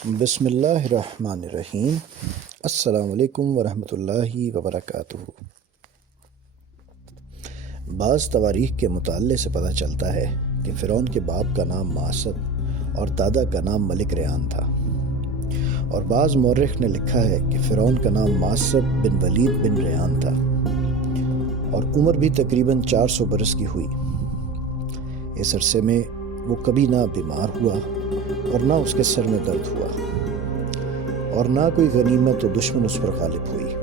بسم اللہ الرحمن الرحیم۔ السلام علیکم ورحمۃ اللہ وبرکاتہ۔ بعض تواریخ کے مطالعے سے پتہ چلتا ہے کہ فرعون کے باپ کا نام معصب اور دادا کا نام ملک ریان تھا، اور بعض مورخ نے لکھا ہے کہ فرعون کا نام معصب بن ولید بن ریان تھا، اور عمر بھی تقریباً 400 برس کی ہوئی۔ اس عرصے میں وہ کبھی نہ بیمار ہوا اور نہ اس کے سر میں درد ہوا، اور نہ کوئی غنیمت و دشمن اس پر غالب ہوئی۔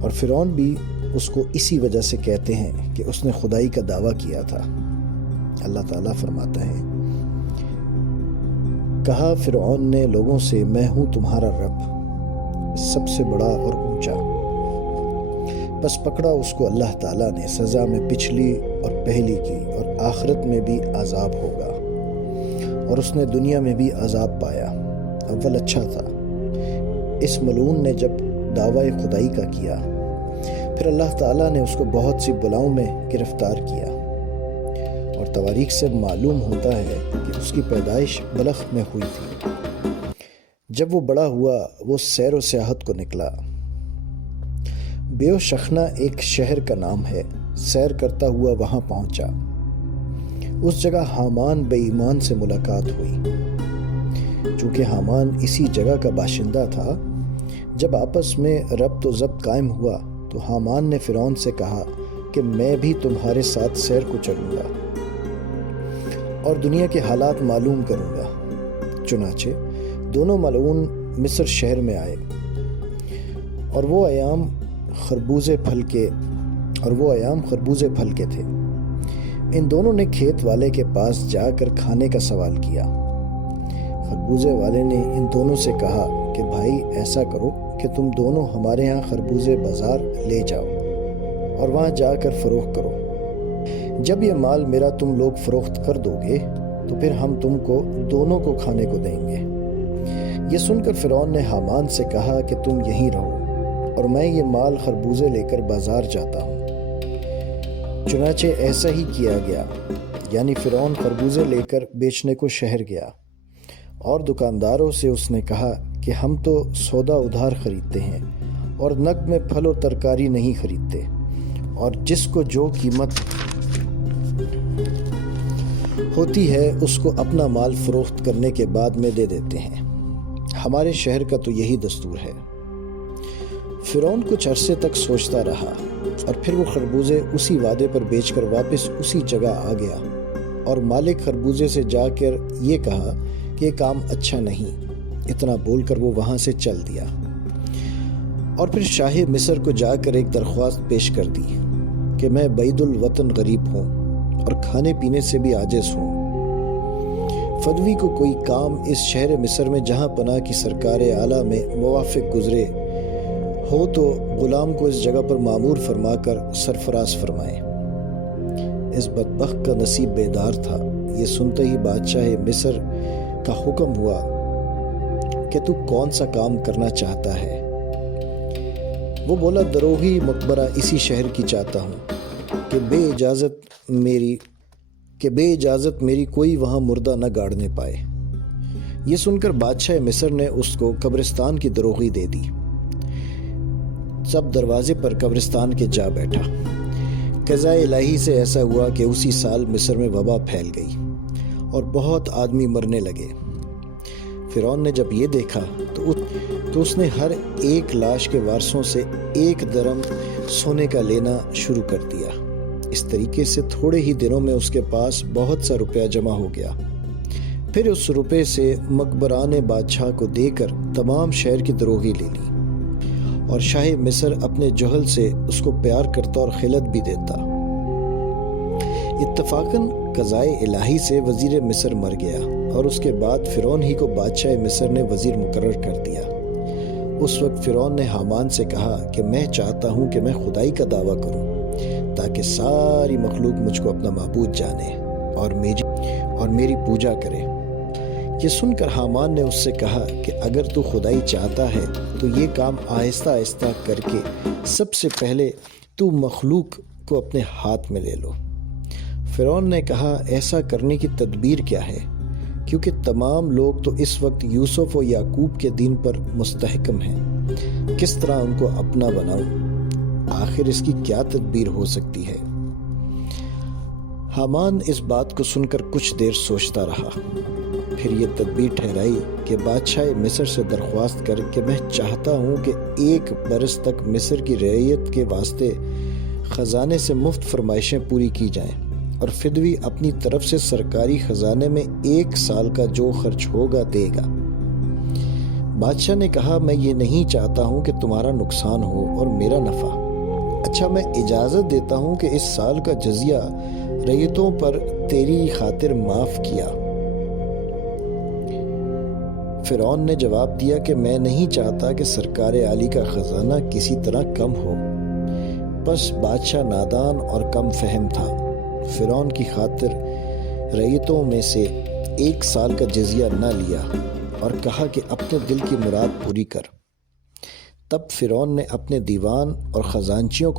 اور فرعون بھی اس کو اسی وجہ سے کہتے ہیں کہ اس نے خدائی کا دعویٰ کیا تھا۔ اللہ تعالیٰ فرماتا ہے، کہا فرعون نے لوگوں سے، میں ہوں تمہارا رب، سب سے بڑا اور اونچا۔ بس پکڑا اس کو اللہ تعالیٰ نے سزا میں پچھلی اور پہلی کی، اور آخرت میں بھی عذاب ہوگا، اور اس نے دنیا میں بھی عذاب پایا۔ اول اچھا تھا۔ اس ملعون نے جب دعویٰ خدائی کا کیا، پھر اللہ تعالیٰ نے اس کو بہت سی بلاؤں میں گرفتار کیا، اور تواریخ سے معلوم ہوتا ہے کہ اس کی پیدائش بلخ میں ہوئی تھی۔ جب وہ بڑا ہوا، وہ سیر و سیاحت کو نکلا۔ بیو شخنا ایک شہر کا نام ہے، سیر کرتا ہوا وہاں پہنچا۔ اس جگہ حامان بے ایمان سے ملاقات ہوئی۔ چونکہ حامان اسی جگہ کا باشندہ تھا، جب آپس میں ربط و ضبط قائم ہوا تو حامان نے فرعون سے کہا کہ میں بھی تمہارے ساتھ سیر کو چلوں گا اور دنیا کے حالات معلوم کروں گا۔ چنانچہ دونوں ملعون مصر شہر میں آئے، اور وہ ایام خربوزے پھل کے تھے۔ ان دونوں نے کھیت والے کے پاس جا کر کھانے کا سوال کیا۔ خربوزے والے نے ان دونوں سے کہا کہ بھائی، ایسا کرو کہ تم دونوں ہمارے ہاں خربوزے بازار لے جاؤ اور وہاں جا کر فروخت کرو۔ جب یہ مال میرا تم لوگ فروخت کر دو گے تو پھر ہم تم کو دونوں کو کھانے کو دیں گے۔ یہ سن کر فرعون نے حامان سے کہا کہ تم یہیں رہو، اور میں یہ مال خربوزے لے کر بازار جاتا ہوں۔ چنانچہ ایسا ہی کیا گیا، یعنی فرعون خربوزے لے کر بیچنے کو شہر گیا، اور دکانداروں سے اس نے کہا کہ ہم تو سودا ادھار خریدتے ہیں اور نقد میں پھل و ترکاری نہیں خریدتے، اور جس کو جو قیمت ہوتی ہے اس کو اپنا مال فروخت کرنے کے بعد میں دے دیتے ہیں۔ ہمارے شہر کا تو یہی دستور ہے۔ فرعون کچھ عرصے تک سوچتا رہا، اور پھر وہ خربوزے اسی وعدے پر بیچ کر واپس اسی جگہ آ گیا، اور مالک خربوزے سے جا کر یہ کہا کہ یہ کام اچھا نہیں۔ اتنا بول کر وہ وہاں سے چل دیا، اور پھر شاہ مصر کو جا کر ایک درخواست پیش کر دی کہ میں بعید الوطن غریب ہوں اور کھانے پینے سے بھی عاجز ہوں۔ فدوی کو کوئی کام اس شہر مصر میں جہاں پناہ کی سرکار اعلیٰ میں موافق گزرے ہو تو غلام کو اس جگہ پر مامور فرما کر سرفراز فرمائے۔ اس بدبخت کا نصیب بیدار تھا۔ یہ سنتے ہی بادشاہ مصر کا حکم ہوا کہ تو کون سا کام کرنا چاہتا ہے؟ وہ بولا، دروغی مقبرہ اسی شہر کی چاہتا ہوں کہ بے اجازت میری کوئی وہاں مردہ نہ گاڑنے پائے۔ یہ سن کر بادشاہ مصر نے اس کو قبرستان کی دروغی دے دی۔ سب دروازے پر قبرستان کے جا بیٹھا۔ قضاء الہی سے ایسا ہوا کہ اسی سال مصر میں وبا پھیل گئی اور بہت آدمی مرنے لگے۔ فرعون نے جب یہ دیکھا تو اس نے ہر ایک لاش کے وارثوں سے 1 درم سونے کا لینا شروع کر دیا۔ اس طریقے سے تھوڑے ہی دنوں میں اس کے پاس بہت سا روپیہ جمع ہو گیا۔ پھر اس روپے سے مقبران بادشاہ کو دے کر تمام شہر کی دروغی لے لی، اور شاہ مصر اپنے جوہل سے اس کو پیار کرتا اور خلعت بھی دیتا۔ اتفاقاً قضاء الہی سے وزیر مصر مر گیا، اور اس کے بعد فرعون ہی کو بادشاہ مصر نے وزیر مقرر کر دیا۔ اس وقت فرعون نے حامان سے کہا کہ میں چاہتا ہوں کہ میں خدائی کا دعویٰ کروں تاکہ ساری مخلوق مجھ کو اپنا معبود جانے اور میری پوجا کرے۔ یہ سن کر حامان نے اس سے کہا کہ اگر تو خدائی چاہتا ہے تو یہ کام آہستہ آہستہ کر کے سب سے پہلے تو مخلوق کو اپنے ہاتھ میں لے لو۔ فرعون نے کہا، ایسا کرنے کی تدبیر کیا ہے؟ کیونکہ تمام لوگ تو اس وقت یوسف و یعقوب کے دین پر مستحکم ہیں۔ کس طرح ان کو اپنا بناؤں؟ آخر اس کی کیا تدبیر ہو سکتی ہے؟ حامان اس بات کو سن کر کچھ دیر سوچتا رہا، پھر یہ تدبیر ٹھہرائی کہ بادشاہ مصر سے درخواست کر کہ میں چاہتا ہوں کہ 1 برس تک مصر کی رعیت کے واسطے خزانے سے مفت فرمائشیں پوری کی جائیں، اور فدوی اپنی طرف سے سرکاری خزانے میں 1 سال کا جو خرچ ہوگا دے گا۔ بادشاہ نے کہا، میں یہ نہیں چاہتا ہوں کہ تمہارا نقصان ہو اور میرا نفع۔ اچھا، میں اجازت دیتا ہوں کہ اس سال کا جزیہ رعیتوں پر تیری خاطر معاف کیا۔ فرعون نے جواب دیا کہ میں نہیں چاہتا کہ سرکار عالی کا خزانہ کسی طرح کم ہو۔ بس بادشاہ نادان اور کم فہم تھا۔ فرعون کی خاطر رعیتوں میں سے 1 سال کا جزیہ نہ لیا اور کہا کہ اپنے دل کی مراد پوری کر۔ تب فرعون نے اپنے دیوان اور خزانچیوں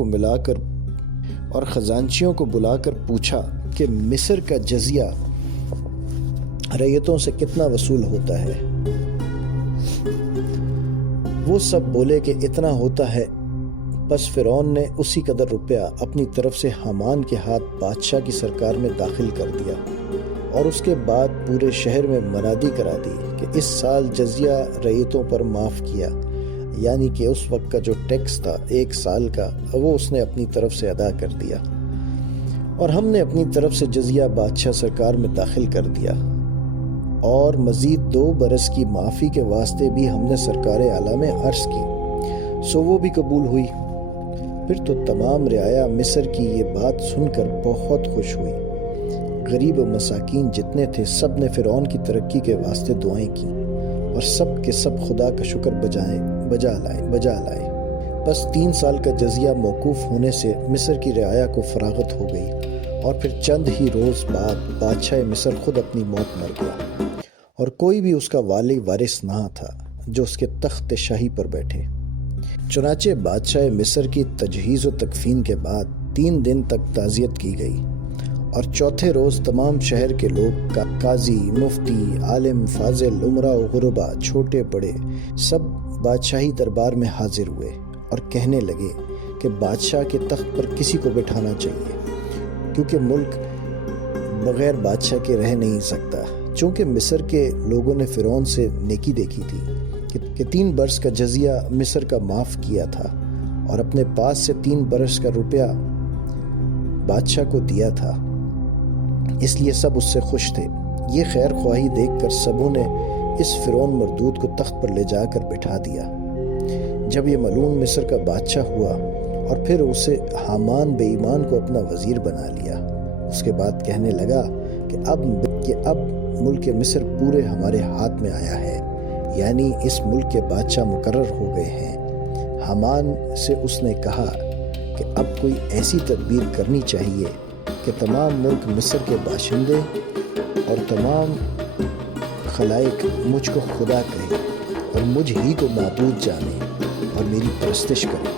کو بلا کر پوچھا کہ مصر کا جزیہ رعیتوں سے کتنا وصول ہوتا ہے؟ وہ سب بولے کہ اتنا ہوتا ہے۔ پس فرعون نے اسی قدر روپیہ اپنی طرف سے حامان کے ہاتھ بادشاہ کی سرکار میں داخل کر دیا، اور اس کے بعد پورے شہر میں منادی کرا دی کہ اس سال جزیہ رعیتوں پر معاف کیا، یعنی کہ اس وقت کا جو ٹیکس تھا 1 سال کا، وہ اس نے اپنی طرف سے ادا کر دیا، اور ہم نے اپنی طرف سے جزیہ بادشاہ سرکار میں داخل کر دیا، اور مزید 2 برس کی معافی کے واسطے بھی ہم نے سرکار اعلیٰ میں عرض کی، سو وہ بھی قبول ہوئی۔ پھر تو تمام رعایا مصر کی یہ بات سن کر بہت خوش ہوئی۔ غریب و مساکین جتنے تھے سب نے فرعون کی ترقی کے واسطے دعائیں کی، اور سب کے سب خدا کا شکر بجا لائے۔ بس 3 سال کا جزیہ موقوف ہونے سے مصر کی رعایا کو فراغت ہو گئی، اور پھر چند ہی روز بعد بادشاہ مصر خود اپنی موت مر گیا، اور کوئی بھی اس کا والی وارث نہ تھا جو اس کے تخت شاہی پر بیٹھے۔ چنانچہ بادشاہ مصر کی تجہیز و تکفین کے بعد 3 دن تک تعزیت کی گئی، اور چوتھے روز تمام شہر کے لوگ، قاضی، مفتی، عالم، فاضل، امراء و غربا، چھوٹے بڑے، سب بادشاہی دربار میں حاضر ہوئے اور کہنے لگے کہ بادشاہ کے تخت پر کسی کو بٹھانا چاہیے، کیونکہ ملک بغیر بادشاہ کے رہ نہیں سکتا۔ چونکہ مصر کے لوگوں نے فرعون سے نیکی دیکھی تھی کہ 3 برس کا جزیہ مصر کا معاف کیا تھا، اور اپنے پاس سے 3 برس کا روپیہ بادشاہ کو دیا تھا، اس لیے سب اس سے خوش تھے۔ یہ خیر خواہی دیکھ کر سبوں نے اس فرعون مردود کو تخت پر لے جا کر بٹھا دیا۔ جب یہ ملعون مصر کا بادشاہ ہوا اور پھر اسے حامان بے ایمان کو اپنا وزیر بنا لیا، اس کے بعد کہنے لگا کہ اب ملک مصر پورے ہمارے ہاتھ میں آیا ہے، یعنی اس ملک کے بادشاہ مقرر ہو گئے ہیں۔ حامان سے اس نے کہا کہ اب کوئی ایسی تدبیر کرنی چاہیے کہ تمام ملک مصر کے باشندے اور تمام خلائق مجھ کو خدا کہیں اور مجھ ہی کو معبود جانے اور میری پرستش کریں۔